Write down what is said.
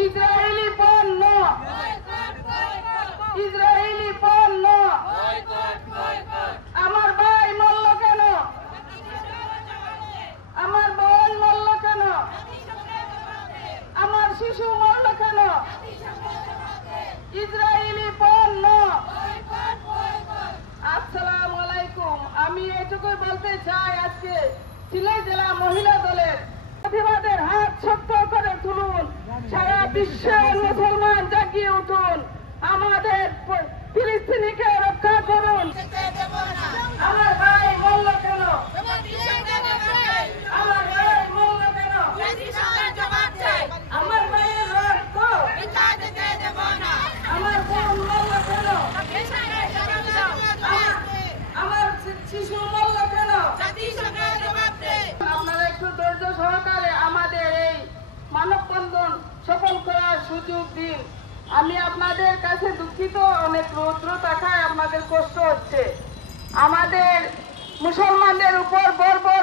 Israeli পণ্য, Israeli পণ্য। আমার ভাই মরল কেন? আমার বোন মরল কেন? আমার শিশু মরল কেন? ইসরায়েলি পণ্য। আসসালামু আলাইকুম। আমি এটুকুই বলতে চাই, আজকে সিলেট জেলা মহিলা দলের প্রতিবাদের হাত শক্ত করে তুলুন। সারা বিশ্বের মুসলমান জাগিয়ে উঠুন, আমাদের ফিলিস্তিনিকে রক্ষা করুন। আমার ভাই মরল কেন? আমার ভাই মরল কেন? আমার ভাইয়ের রক্ত, আমার বোন মরল কেন? আমার শিশু মরল কেন? আপনারা একটু ধৈর্য সহকারে আমাদের এই মানববন্ধন সফল করার সুযোগ দিন। আমি আপনাদের কাছে দুঃখিত, অনেক রৌদ্র থাকায় আপনাদের কষ্ট হচ্ছে। আমাদের মুসলমানদের উপর বর্বর